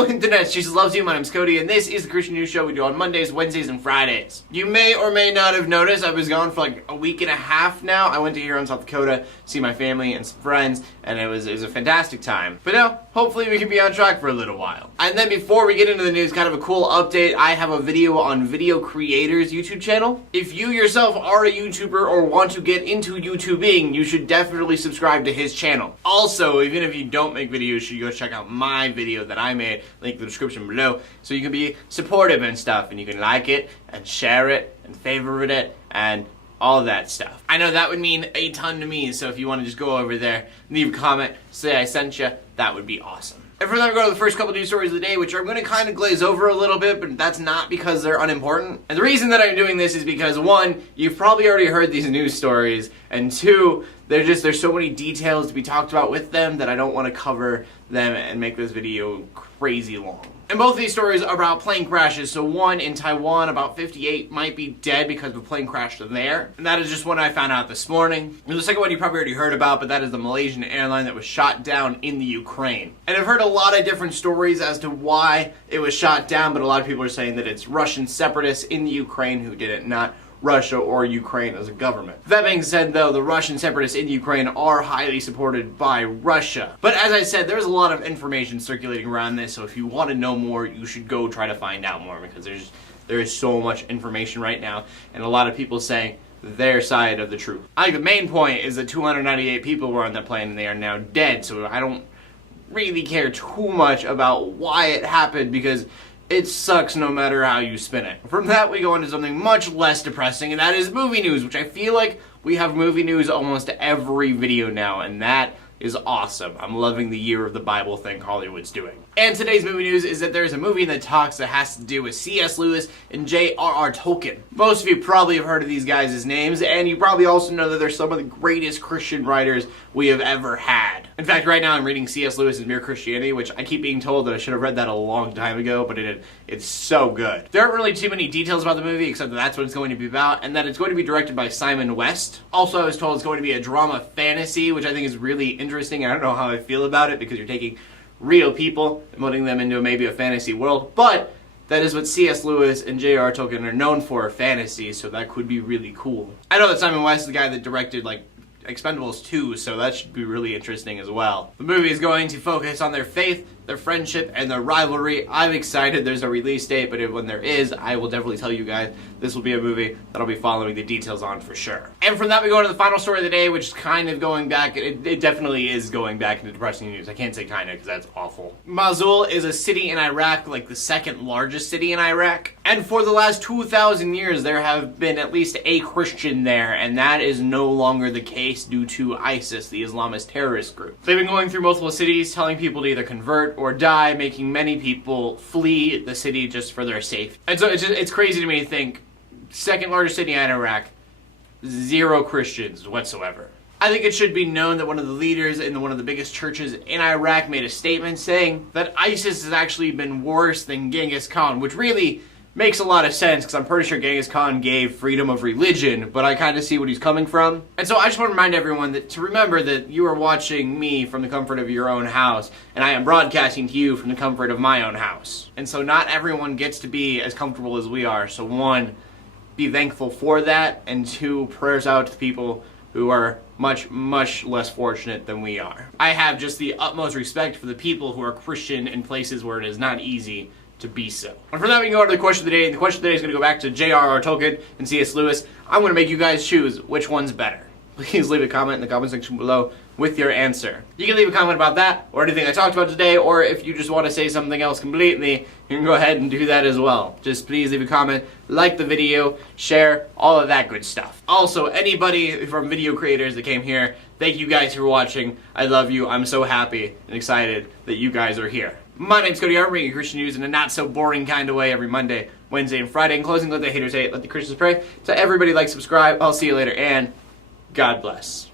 Hello Internet, Jesus loves you, my name's Cody, and this is the Christian News Show we do on Mondays, Wednesdays, and Fridays. You may or may not have noticed I was gone for like a week and a half now. I went to Huron, South Dakota, see my family and some friends, and it was a fantastic time. But now, hopefully we can be on track for a little while. And then before we get into the news, kind of a cool update, I have a video on Video Creators YouTube channel. If you yourself are a YouTuber or want to get into YouTubing, you should definitely subscribe to his channel. Also, even if you don't make videos, you should go check out my video that I made, link in the description below, so you can be supportive and stuff, and you can like it, and share it, and favorite it, and all that stuff. I know that would mean a ton to me, so if you want to just go over there, leave a comment, say I sent you, that would be awesome. And for that, we go to the first couple news stories of the day, which I'm going to kind of glaze over a little bit, but that's not because they're unimportant. And the reason that I'm doing this is because, one, you've probably already heard these news stories, and two, there's so many details to be talked about with them that I don't want to cover them and make this video crazy long. And both of these stories are about plane crashes. So one in Taiwan, about 58 might be dead because of a plane crash there. And that is just one I found out this morning. And the second one you probably already heard about, but that is the Malaysian Airline that was shot down in the Ukraine. And I've heard a lot of different stories as to why it was shot down, but a lot of people are saying that it's Russian separatists in the Ukraine who did it, not Russia or Ukraine as a government. That being said, though, the Russian separatists in Ukraine are highly supported by Russia. But as I said, there's a lot of information circulating around this, so if you want to know more, you should go try to find out more, because there is so much information right now, and a lot of people saying their side of the truth. I think the main point is that 298 people were on that plane and they are now dead, so I don't really care too much about why it happened, because it sucks no matter how you spin it. From that, we go into something much less depressing, and that is movie news, which I feel like we have movie news almost every video now, and that is awesome. I'm loving the year of the Bible thing Hollywood's doing. And today's movie news is that there's a movie in the talks that has to do with C.S. Lewis and J.R.R. Tolkien. Most of you probably have heard of these guys' names, and you probably also know that they're some of the greatest Christian writers we have ever had. In fact, right now I'm reading C.S. Lewis' Mere Christianity, which I keep being told that I should have read that a long time ago, but it's so good. There aren't really too many details about the movie, except that that's what it's going to be about, and that it's going to be directed by Simon West. Also, I was told it's going to be a drama fantasy, which I think is really interesting. I don't know how I feel about it, because you're taking real people and putting them into maybe a fantasy world, but that is what C.S. Lewis and J.R.R. Tolkien are known for, fantasy, so that could be really cool. I know that Simon West is the guy that directed, like, Expendables 2, so that should be really interesting as well. The movie is going to focus on their faith, their friendship, and their rivalry. I'm excited. There's a release date, but when there is, I will definitely tell you guys. This will be a movie that I'll be following the details on for sure. And from that, we go into the final story of the day, which is kind of going back. It definitely is going back into depressing news. I can't say kind of, because that's awful. Mosul is a city in Iraq, like the second largest city in Iraq. And for the last 2,000 years, there have been at least a Christian there, and that is no longer the case due to ISIS, the Islamist terrorist group. They've been going through multiple cities, telling people to either convert or die, making many people flee the city just for their safety. And so it's crazy to me to think, second largest city in Iraq, 0 Christians whatsoever. I think it should be known that one of the leaders in one of the biggest churches in Iraq made a statement saying that ISIS has actually been worse than Genghis Khan, which really makes a lot of sense, because I'm pretty sure Genghis Khan gave freedom of religion, but I kind of see what he's coming from. And so I just want to remind everyone to remember that you are watching me from the comfort of your own house, and I am broadcasting to you from the comfort of my own house. And so not everyone gets to be as comfortable as we are, so one, be thankful for that, and two, prayers out to the people who are much, much less fortunate than we are. I have just the utmost respect for the people who are Christian in places where it is not easy to be so. And for that, we can go to the question of the day, and the question of the day is going to go back to J.R.R. Tolkien and C.S. Lewis. I'm going to make you guys choose which one's better. Please leave a comment in the comment section below with your answer. You can leave a comment about that, or anything I talked about today, or if you just want to say something else completely, you can go ahead and do that as well. Just please leave a comment, like the video, share, all of that good stuff. Also, anybody from Video Creators that came here, thank you guys for watching. I love you. I'm so happy and excited that you guys are here. My name's Cody. I'm bringing Christian news in a not so boring kind of way every Monday, Wednesday, and Friday. In closing, let the haters hate, let the Christians pray. So everybody like, subscribe. I'll see you later, and God bless.